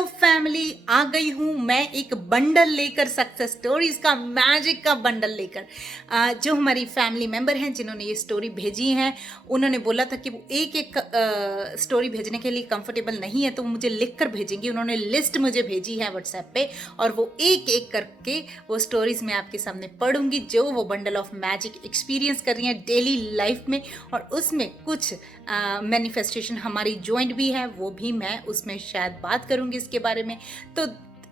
Hello family, आ गई हूँ मैं एक बंडल लेकर, सक्सेस स्टोरीज का मैजिक का बंडल लेकर। जो हमारी फैमिली मेंबर हैं जिन्होंने ये स्टोरी भेजी है, उन्होंने बोला था कि वो एक एक स्टोरी भेजने के लिए कंफर्टेबल नहीं है तो वो मुझे लिख कर भेजेंगी। उन्होंने लिस्ट मुझे भेजी है व्हाट्सएप पे और वो एक एक करके वो स्टोरीज मैं आपके सामने पढ़ूंगी जो वो बंडल ऑफ मैजिक एक्सपीरियंस कर रही हैं डेली लाइफ में। और उसमें कुछ मैनिफेस्टेशन हमारी जॉइंट भी है, वो भी मैं उसमें शायद बात करूंगी इसके बारे में। तो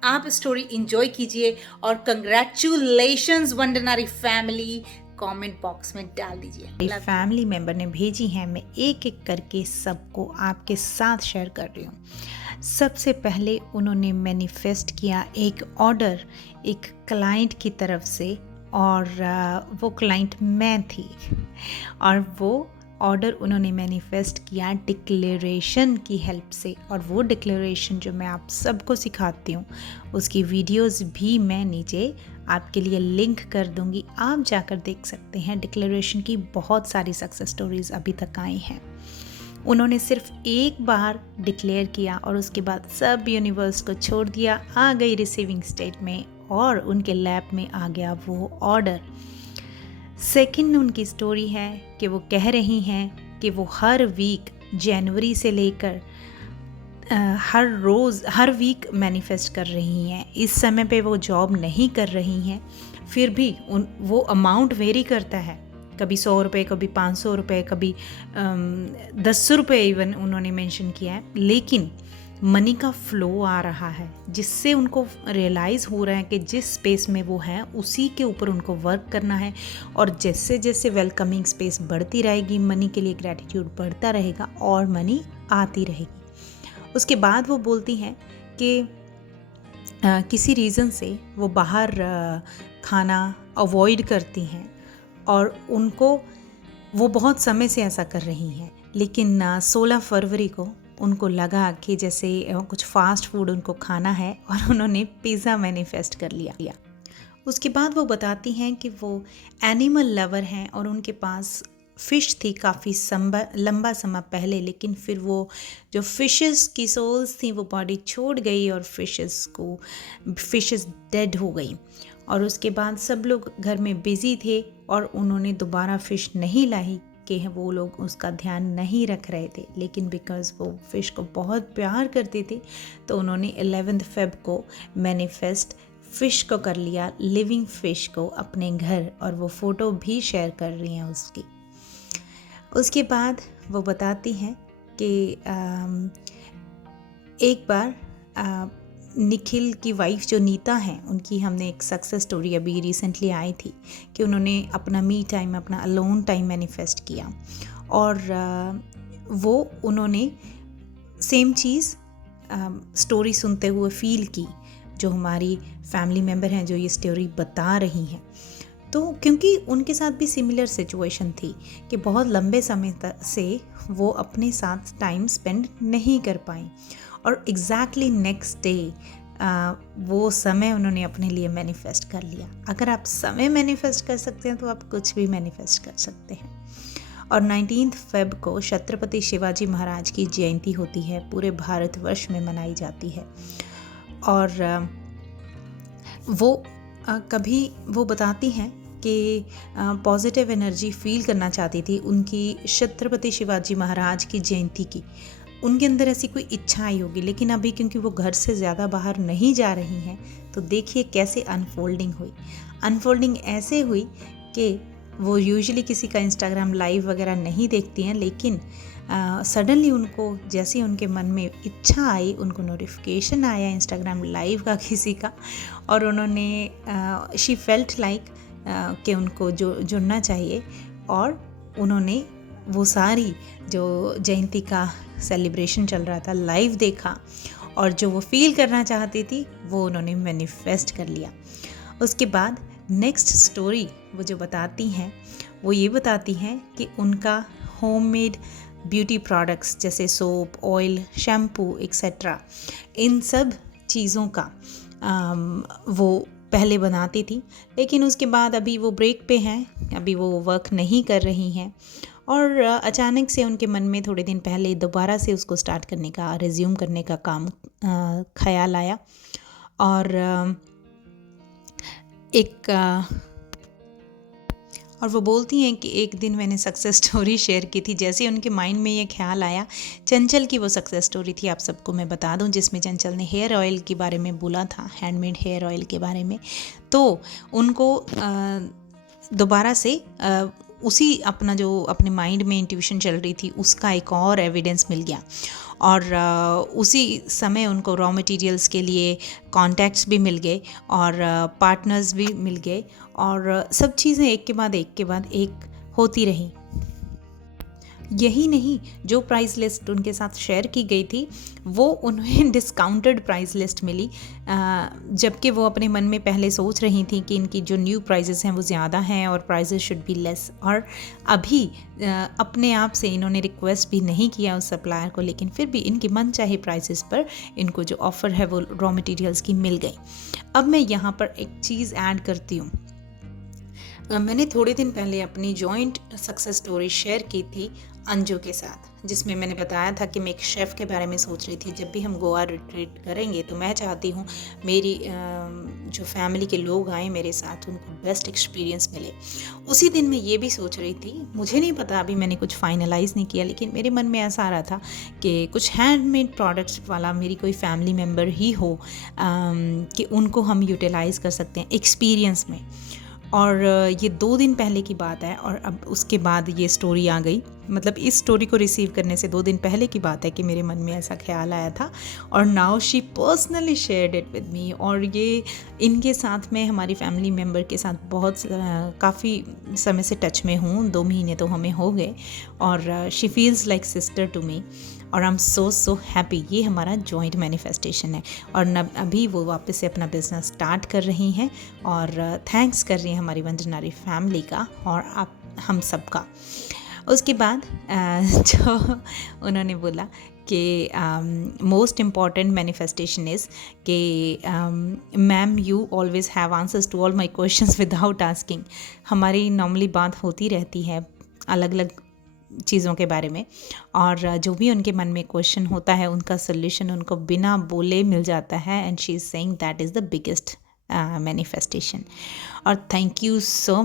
आप स्टोरी इंजॉय कीजिए और कंग्रेचुलेशंस वंदनारी फैमिली कमेंट बॉक्स में डाल दीजिए। फैमिली मेंबर ने भेजी है, मैं एक एक करके सबको आपके साथ शेयर कर रही हूँ। सबसे पहले उन्होंने मैनिफेस्ट किया एक ऑर्डर एक क्लाइंट की तरफ से, और वो क्लाइंट मैं थी। और वो ऑर्डर उन्होंने मैनिफेस्ट किया डिक्लेरेशन की हेल्प से, और वो डिक्लेरेशन जो मैं आप सबको सिखाती हूँ उसकी वीडियोस भी मैं नीचे आपके लिए लिंक कर दूँगी, आप जाकर देख सकते हैं। डिक्लेरेशन की बहुत सारी सक्सेस स्टोरीज अभी तक आई हैं। उन्होंने सिर्फ एक बार डिक्लेयर किया और उसके बाद सब यूनिवर्स को छोड़ दिया, आ गई रिसीविंग स्टेट में और उनके लैब में आ गया वो ऑर्डर। सेकंड उनकी स्टोरी है कि वो कह रही हैं कि वो हर वीक जनवरी से लेकर हर रोज़ हर वीक मैनिफेस्ट कर रही हैं। इस समय पे वो जॉब नहीं कर रही हैं, फिर भी वो अमाउंट वेरी करता है, कभी 100 रुपये, कभी 500 रुपये, कभी 10 रुपये इवन उन्होंने मेंशन किया है, लेकिन मनी का फ्लो आ रहा है जिससे उनको रियलाइज़ हो रहा है कि जिस स्पेस में वो हैं उसी के ऊपर उनको वर्क करना है। और जैसे जैसे वेलकमिंग स्पेस बढ़ती रहेगी, मनी के लिए ग्रैटिट्यूड बढ़ता रहेगा और मनी आती रहेगी। उसके बाद वो बोलती हैं कि किसी रीज़न से वो बाहर खाना अवॉइड करती हैं और उनको वो बहुत समय से ऐसा कर रही हैं, लेकिन 16 फरवरी को उनको लगा कि जैसे कुछ फास्ट फूड उनको खाना है और उन्होंने पिज़्ज़ा मैनिफेस्ट कर लिया। उसके बाद वो बताती हैं कि वो एनिमल लवर हैं और उनके पास फ़िश थी काफ़ी लंबा समय पहले, लेकिन फिर वो जो फ़िशेस की सोल्स थी वो बॉडी छोड़ गई और फ़िशेस डेड हो गई। और उसके बाद सब लोग घर में बिज़ी थे और उन्होंने दोबारा फ़िश नहीं लाई कि वो लोग उसका ध्यान नहीं रख रहे थे, लेकिन बिकॉज़ वो फ़िश को बहुत प्यार करते थे तो उन्होंने 11 फ़ेब को मैनिफेस्ट फ़िश को कर लिया, लिविंग फ़िश को अपने घर, और वो फ़ोटो भी शेयर कर रही हैं उसकी। उसके बाद वो बताती हैं कि एक बार निखिल की वाइफ जो नीता हैं, उनकी हमने एक सक्सेस स्टोरी अभी रिसेंटली आई थी कि उन्होंने अपना मी टाइम, अपना अलोन टाइम मैनिफेस्ट किया और वो उन्होंने सेम चीज़ स्टोरी सुनते हुए फील की जो हमारी फैमिली मेम्बर हैं जो ये स्टोरी बता रही हैं। तो क्योंकि उनके साथ भी सिमिलर सिचुएशन थी कि बहुत लंबे समय तक से वो अपने साथ टाइम स्पेंड नहीं कर पाई और एग्जैक्टली नेक्स्ट डे वो समय उन्होंने अपने लिए मैनिफेस्ट कर लिया। अगर आप समय मैनिफेस्ट कर सकते हैं तो आप कुछ भी मैनिफेस्ट कर सकते हैं। और 19 फ़ेब को छत्रपति शिवाजी महाराज की जयंती होती है, पूरे भारतवर्ष में मनाई जाती है। और कभी वो बताती हैं कि पॉजिटिव एनर्जी फील करना चाहती थी उनकी छत्रपति शिवाजी महाराज की जयंती की। उनके अंदर ऐसी कोई इच्छा आई होगी, लेकिन अभी क्योंकि वो घर से ज़्यादा बाहर नहीं जा रही हैं तो देखिए कैसे अनफोल्डिंग हुई। अनफोल्डिंग ऐसे हुई कि वो यूजुअली किसी का इंस्टाग्राम लाइव वगैरह नहीं देखती हैं, लेकिन सडनली उनको जैसे उनके मन में इच्छा आई, उनको नोटिफिकेशन आया इंस्टाग्राम लाइव का किसी का, और उन्होंने शी फेल्ट लाइक कि उनको जुड़ना चाहिए। और उन्होंने वो सारी जो जयंती का सेलिब्रेशन चल रहा था लाइव देखा और जो वो फील करना चाहती थी वो उन्होंने मैनिफेस्ट कर लिया। उसके बाद नेक्स्ट स्टोरी वो जो बताती हैं वो ये बताती हैं कि उनका होममेड ब्यूटी प्रोडक्ट्स जैसे सोप, ऑयल, शैम्पू एक्सेट्रा, इन सब चीज़ों का वो पहले बनाती थी, लेकिन उसके बाद अभी वो ब्रेक पे हैं, अभी वो वर्क नहीं कर रही हैं और अचानक से उनके मन में थोड़े दिन पहले दोबारा से उसको स्टार्ट करने का, रिज्यूम करने का ख्याल आया। और और वो बोलती हैं कि एक दिन मैंने सक्सेस स्टोरी शेयर की थी। जैसे उनके माइंड में ये ख्याल आया, चंचल की वो सक्सेस स्टोरी थी, आप सबको मैं बता दूं, जिसमें चंचल ने हेयर ऑयल के बारे में बोला था, हैंडमेड हेयर ऑयल के बारे में। तो उनको दोबारा से उसी अपना जो अपने माइंड में इंट्यूशन चल रही थी उसका एक और एविडेंस मिल गया। और उसी समय उनको रॉ मटेरियल्स के लिए कॉन्टैक्ट्स भी मिल गए और पार्टनर्स भी मिल गए और सब चीज़ें एक के बाद एक होती रही। यही नहीं, जो प्राइस लिस्ट उनके साथ शेयर की गई थी वो उन्हें डिस्काउंटेड प्राइस लिस्ट मिली, जबकि वो अपने मन में पहले सोच रही थी कि इनकी जो न्यू प्राइजेस हैं वो ज़्यादा हैं और प्राइजेस शुड बी लेस। और अभी अपने आप से इन्होंने रिक्वेस्ट भी नहीं किया उस सप्लायर को, लेकिन फिर भी इनके मन चाहे प्राइसेस पर इनको जो ऑफ़र है वो रॉ मटेरियल्स की मिल गई। अब मैं यहाँ पर एक चीज़ ऐड करती हूँ। मैंने थोड़े दिन पहले अपनी जॉइंट सक्सेस स्टोरी शेयर की थी अंजू के साथ, जिसमें मैंने बताया था कि मैं एक शेफ़ के बारे में सोच रही थी। जब भी हम गोवा रिट्रीट करेंगे तो मैं चाहती हूँ मेरी जो फैमिली के लोग आए मेरे साथ, उनको बेस्ट एक्सपीरियंस मिले। उसी दिन मैं ये भी सोच रही थी, मुझे नहीं पता, अभी मैंने कुछ फाइनलाइज़ नहीं किया, लेकिन मेरे मन में ऐसा आ रहा था कि कुछ हैंडमेड प्रोडक्ट्स वाला मेरी कोई फैमिली मेम्बर ही हो कि उनको हम यूटिलाइज़ कर सकते हैं एक्सपीरियंस में। और ये 2 दिन पहले की बात है और अब उसके बाद ये स्टोरी आ गई। मतलब इस स्टोरी को रिसीव करने से 2 दिन पहले की बात है कि मेरे मन में ऐसा ख्याल आया था और now she personally shared it with me. और ये इनके साथ मैं हमारी फैमिली मेम्बर के साथ बहुत काफ़ी समय से टच में हूँ, 2 महीने तो हमें हो गए और she feels like sister to me और आई एम सो हैप्पी। ये हमारा जॉइंट मैनिफेस्टेशन है और अभी वो वापस से अपना बिजनेस स्टार्ट कर रही हैं और थैंक्स कर रही हैं हमारी वंदनारी फैमिली का और आप हम सब का। उसके बाद जो उन्होंने बोला कि मोस्ट इम्पॉर्टेंट मैनिफेस्टेशन इज़ कि ma'am you always have answers to all my questions without asking. हमारी नॉर्मली बात होती रहती है अलग अलग चीज़ों के बारे में और जो भी उनके मन में क्वेश्चन होता है उनका सोल्यूशन उनको बिना बोले मिल जाता है and she is saying that is the biggest manifestation. और थैंक यू सो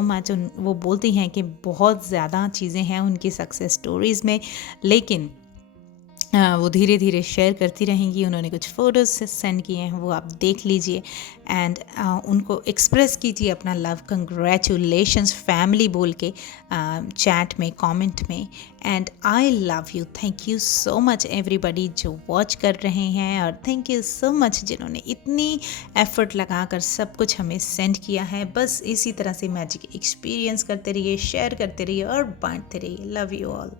मच। वो बोलती हैं कि बहुत ज़्यादा चीज़ें हैं उनकी सक्सेस स्टोरीज़ में, लेकिन वो धीरे धीरे शेयर करती रहेंगी। उन्होंने कुछ फ़ोटोज़ सेंड किए हैं, वो आप देख लीजिए एंड उनको एक्सप्रेस कीजिए अपना लव, कंग्रेचुलेशंस फैमिली बोल के चैट में, कमेंट में। And I love you, thank you so much everybody जो वॉच कर रहे हैं और थैंक यू सो मच जिन्होंने इतनी एफ़र्ट लगाकर सब कुछ हमें सेंड किया है। बस इसी तरह से मैजिक एक्सपीरियंस करते रहिए, शेयर करते रहिए और बांटते रहिए। Love you all.